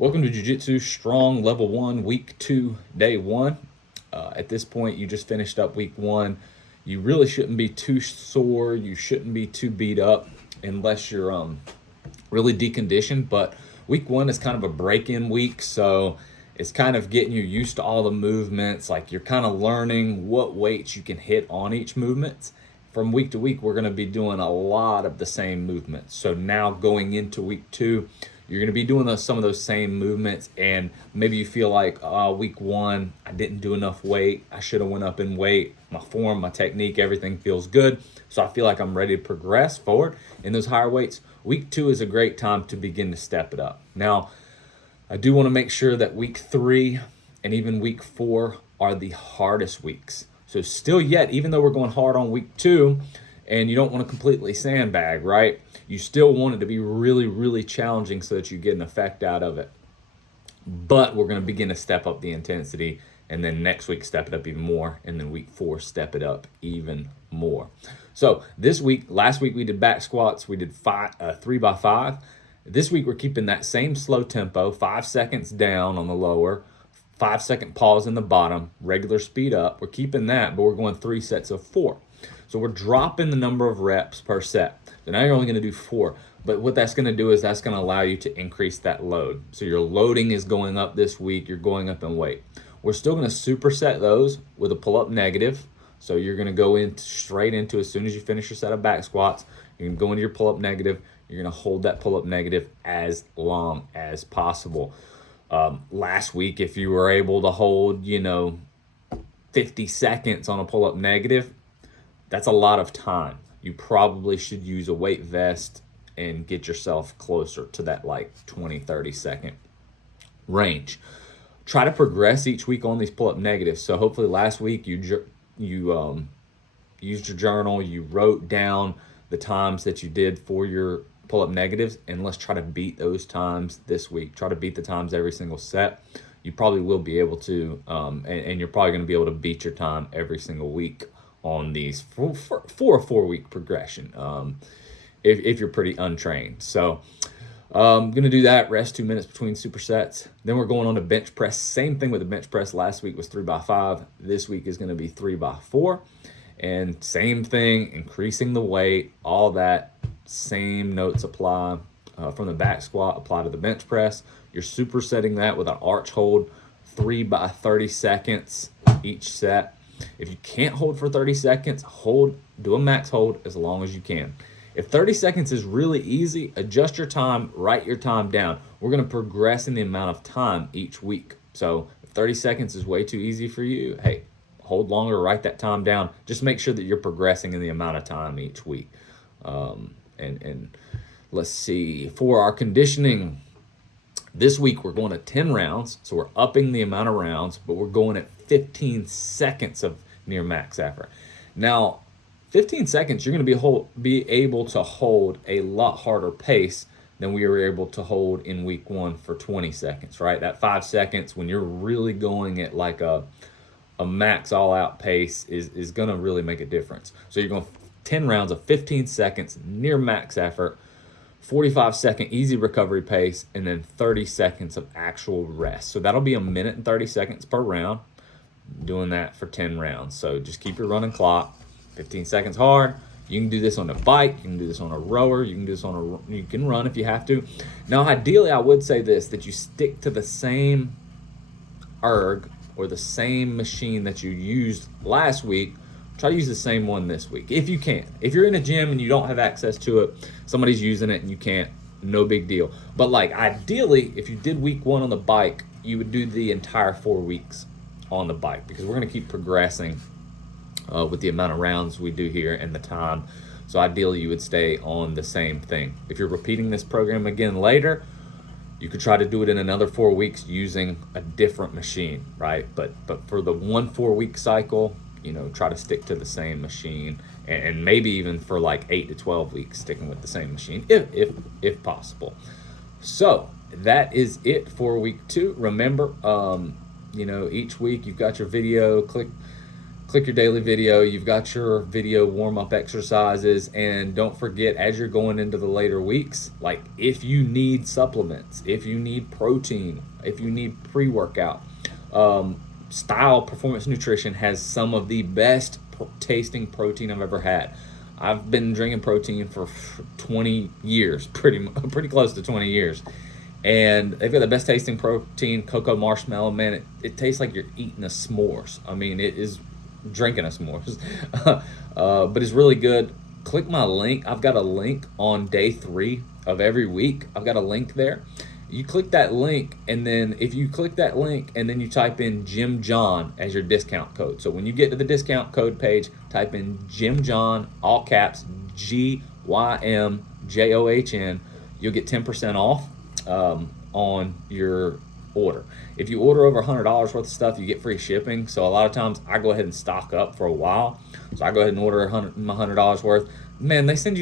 Welcome to Jiu-Jitsu Strong Level 1, Week 2, Day 1. At this point, you just finished up Week 1. You really shouldn't be too sore. You shouldn't be too beat up unless you're really deconditioned. But Week 1 is kind of a break-in week, so it's kind of getting you used to all the movements. Like, you're kind of learning what weights you can hit on each movement. From week to week, we're going to be doing a lot of the same movements. So now going into Week 2, you're going to be doing some of those same movements, and maybe you feel like, Week 1, I didn't do enough weight. I should have went up in weight. My form, my technique, everything feels good. So I feel like I'm ready to progress forward in those higher weights. Week 2 is a great time to begin to step it up. Now, I do want to make sure that Week 3 and even Week 4 are the hardest weeks. So still yet, even though we're going hard on Week 2, and you don't want to completely sandbag, right? You still want it to be really, really challenging so that you get an effect out of it. But we're going to begin to step up the intensity, and then next week step it up even more, and then Week 4 step it up even more. So this week, last week we did back squats. We did 3x5. This week we're keeping that same slow tempo, 5 seconds down on the lower, 5-second pause in the bottom, regular speed up. We're keeping that, but we're going 3 sets of 4. So we're dropping the number of reps per set. So now you're only going to do 4. But what that's going to do is that's going to allow you to increase that load. So your loading is going up this week. You're going up in weight. We're still going to superset those with a pull-up negative. So you're going to go in straight into, as soon as you finish your set of back squats, you're going to go into your pull-up negative. You're going to hold that pull-up negative as long as possible. Last week, if you were able to hold, 50 seconds on a pull-up negative, that's a lot of time. You probably should use a weight vest and get yourself closer to that 20-30 second range. Try to progress each week on these pull-up negatives. So hopefully last week you used your journal, you wrote down the times that you did for your pull-up negatives, and let's try to beat those times this week. Try to beat the times every single set. You probably will be able to, and you're probably going to be able to beat your time every single week on these for a 4-week progression, if you're pretty untrained. So I'm going to do that, rest 2 minutes between supersets. Then we're going on to bench press. Same thing with the bench press. Last week was 3x5. This week is going to be 3x4. And same thing, increasing the weight, all that. Same notes apply from the back squat, apply to the bench press. You're supersetting that with an arch hold, 3x30 seconds each set. If you can't hold for 30 seconds, do a max hold as long as you can. If 30 seconds is really easy, adjust your time, write your time down. We're going to progress in the amount of time each week. So if 30 seconds is way too easy for you, hey, hold longer, write that time down. Just make sure that you're progressing in the amount of time each week. And let's see, for our conditioning, this week we're going to 10 rounds, so we're upping the amount of rounds, but we're going at 15 seconds of near max effort. Now, 15 seconds, you're going to be able to hold a lot harder pace than we were able to hold in Week 1 for 20 seconds, right? That 5 seconds, when you're really going at like a max all-out pace, is going to really make a difference. So you're going 10 rounds of 15 seconds, near max effort, 45-second easy recovery pace, and then 30 seconds of actual rest. So that'll be 1 minute and 30 seconds per round, doing that for 10 rounds. So just keep your running clock, 15 seconds hard. You can do this on a bike, you can do this on a rower, you can do this you can run if you have to. Now, ideally, I would say this, that you stick to the same erg or the same machine that you used last week. Try to use the same one this week, if you can. If you're in a gym and you don't have access to it, somebody's using it and you can't, no big deal. But ideally, if you did Week 1 on the bike, you would do the entire 4 weeks on the bike, because we're going to keep progressing with the amount of rounds we do here and the time. So ideally, you would stay on the same thing. If you're repeating this program again later, you could try to do it in another 4 weeks using a different machine, right? But for the 1 4-week cycle, try to stick to the same machine, and maybe even for 8 to 12 weeks sticking with the same machine if possible. So that is it for Week 2. Remember, each week you've got your video. Click click your daily video. You've got your video warm-up exercises, and don't forget, as you're going into the later weeks, like if you need supplements, if you need protein, if you need pre-workout, Style Performance Nutrition has some of the best tasting protein I've ever had. I've been drinking protein for 20 years, pretty close to 20 years. And they've got the best tasting protein, cocoa marshmallow. Man, it tastes like you're eating a s'mores. I mean, it is drinking a s'mores. But it's really good. Click my link. I've got a link on day 3 of every week. I've got a link there. You click that link, and then if you click that link and then you type in Jim John as your discount code. So when you get to the discount code page, type in Jim John, all caps, GYMJOHN. You'll get 10% off on your order. If you order over $100 worth of stuff, you get free shipping. So a lot of times I go ahead and stock up for a while. So I go ahead and order my $100 worth. Man, they've sent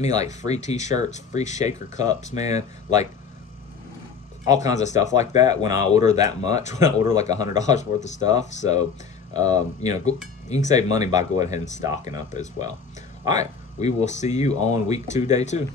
me like free t-shirts, free shaker cups, man, like all kinds of stuff like that when I order that much, when I order like $100 worth of stuff. So, you can save money by going ahead and stocking up as well. All right, we will see you on week 2, day 2.